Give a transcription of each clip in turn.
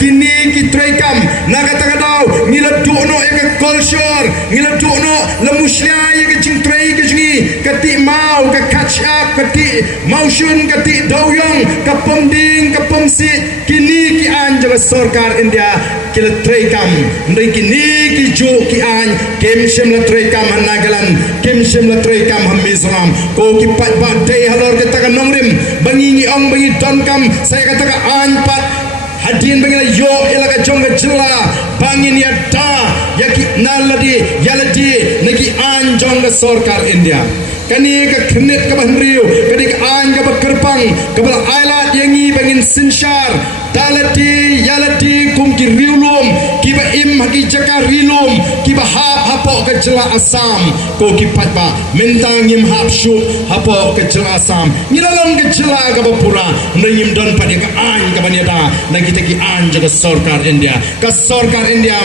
kini ki trekam nakata kadau ngila dukno ke culture ngila dukno lemusnya ke jing trei ke jingi kati mau ke catch up kati motion kati doyong ke pemding ke pemsit kini ki an jaga sarkar India kila trekam ndai kini ki jo ki an kem shem la trekam Nagaland kem shem la trekam Mizoram ko ki pat ba dei halor ke taka nongrim bangi ong bangi donkam saya kata an pat hadin bangila yo ilaga jonga jilla bangin ya da yaki naladi yaladi nagi an jonga sarkar India kani ka khnit ka banriu kani ka an ka kerpang ka bal ailat yangi bangin sinshar dalati yalati kum ki riulum ki ba im haki jaka rilum ki ba hap hapo ka jela Assam ko ki patba mentangim hap shu hapo ka jela Assam nilalong ka jela ka bapura nayim don pa ka an ka banyada na kita ki an jaga sarkar India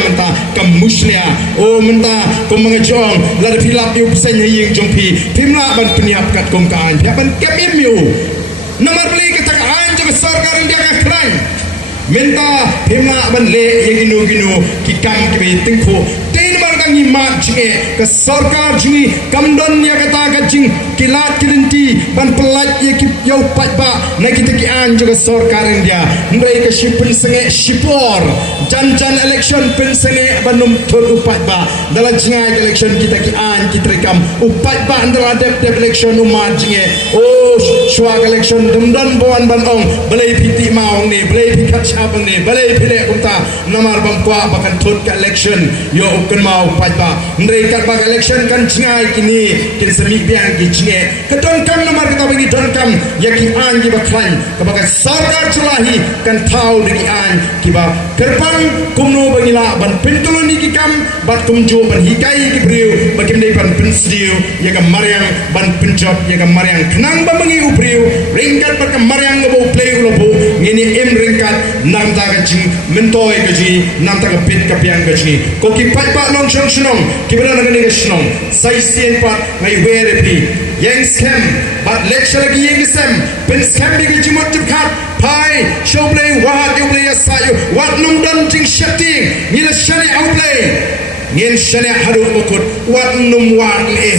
menta ka muslia o menta ko mga jong la philap yu sen ying jongpi timla ban peniap kat kum ka an ban kemim yu nomor beli kita an jaga sarkar India ka kran menta phimla ban le yeginu ki kam ki be tingkho tin mar ka ngi ma jinge ka sarkar jingi kamdon ya kata ka jing kilat kilinti ban pelat ye ki yau pat ba na kita ki an jaga sarkar India ndai ka shipun senge shipor jan election pen senge banum thot upat ba dalam jingai election kita ki an kitrekam upat ba andala dep election umar jinge oh swag election dumdan bon ban ong balai piti maung ni balai pikat abang ni balai pile kunta namar bangkwa bakan thot ka election yo ukun mau patba ndrei kat bag election kan jingai kini kin semi biang ki jinge kedon kam namar kita bagi don kam yaki an ki baklan ka bag sarkar chulahi kan thau di an ki ba kerpang kumno bangila ban pintulun ni ki kam bat kumjo ban hikai ki briu bakim dei ban pinsdiu ya ka maryang ban pinjop ya ka maryang khnang ba mangi upriu ringkat ba ka maryang go play ulobo ngini em ringkat nam ta ka jing mentoi ka ji nam ta ka pit ka piang ka ji ko ki pat pa long chong shnong ki bra na ni shnong sai sien pat ngai were pi yang scam bat lecture ki yeng sem pen scam bi ki jimot tip khat pai show play wat you play asayo wat num dan jing shati ni la shani out play ngin shani hadu ukut wat num wan le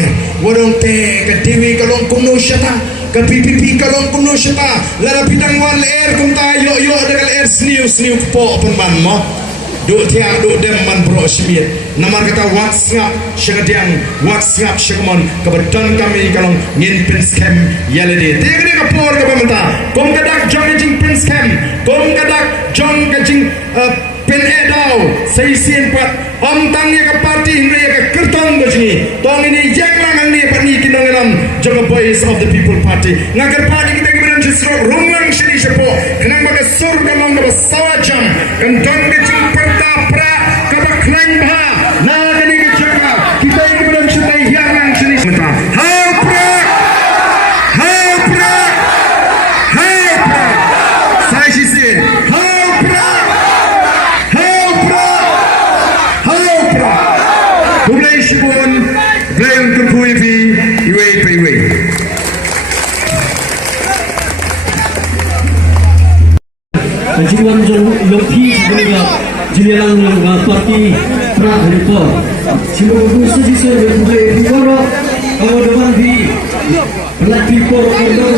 wadong te ka tv ka long kuno shata ka PPP ka long kuno shata la pitang wan le kumta yo degal sniu po pun man mo do tiang do dem man bro smith namar kata WhatsApp syagadiang WhatsApp syagmon kebetulan kami kalau ngin pin scam yalede tegre ka por ka pamata kom kadak jong jing pin scam kom kadak jong ka jing pin edau sai sien pat om tang ya ka party hingga ya ka kertong ka jingi tong ini jang lang ni pani kinongelam jaga voice of the people party ngagar party kita kiberan justru rumang shiri sepo kenang baga surga long ba sawajam kan dong ka jing perta pra ka ba klang ba na gani ka jaga kita kiberan shiri yang shiri mata sai shi se Bulai shibun, bulai untuk kuivi, iway payway. Jiwan jompi sebenarnya jilang parti pra itu. Jiwan khusus di sini bulai dikoro, kalau depan di pelati por kalau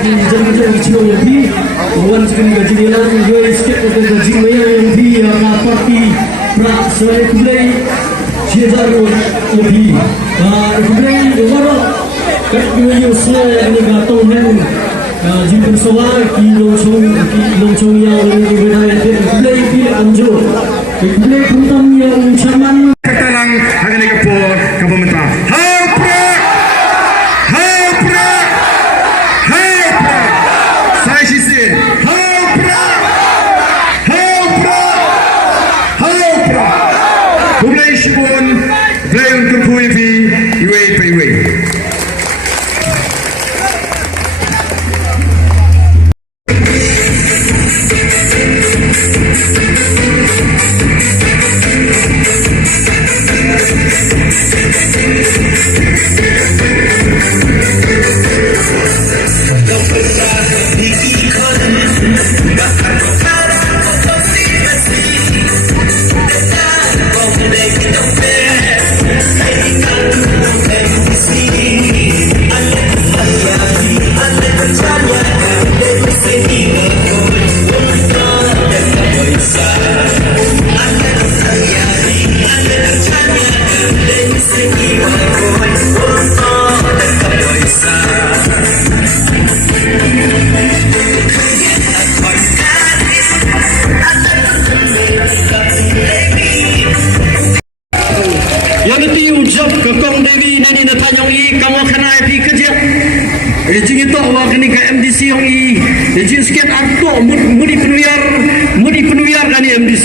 di jam-jam jiwan jompi, kawan sebenarnya jilang juga skip untuk jiwan jompi parti pra selain bulai. Siapa lebih? Kemudian orang yang selain ini gatong hen jika soal kilong chong yang lebih berbeda kemudian pilih anjo kemudian pentam yang caman katalang akan ikapor ke pemerintah. Saya sisi. Bulai shibun, bulai untuk kuivi, iway payway.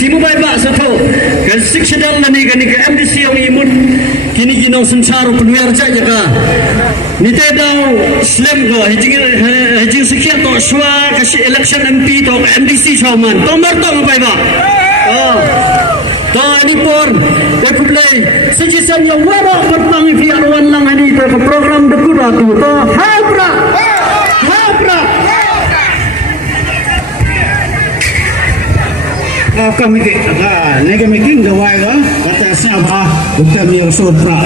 simu bai ba sa tho kan sikshadal na ni ka MDC ang imun kini ginong sensaro penuyar jaja ka ni te daw slam go hijing sikhian to shwa kasi election MP to MDC shawman to marto bai ba to ani por ko play suggestion yang wara pertang fi arwan lang ani to program de kura tu to habra kami ke nega making gawai ga kata siapa bukan yang sopra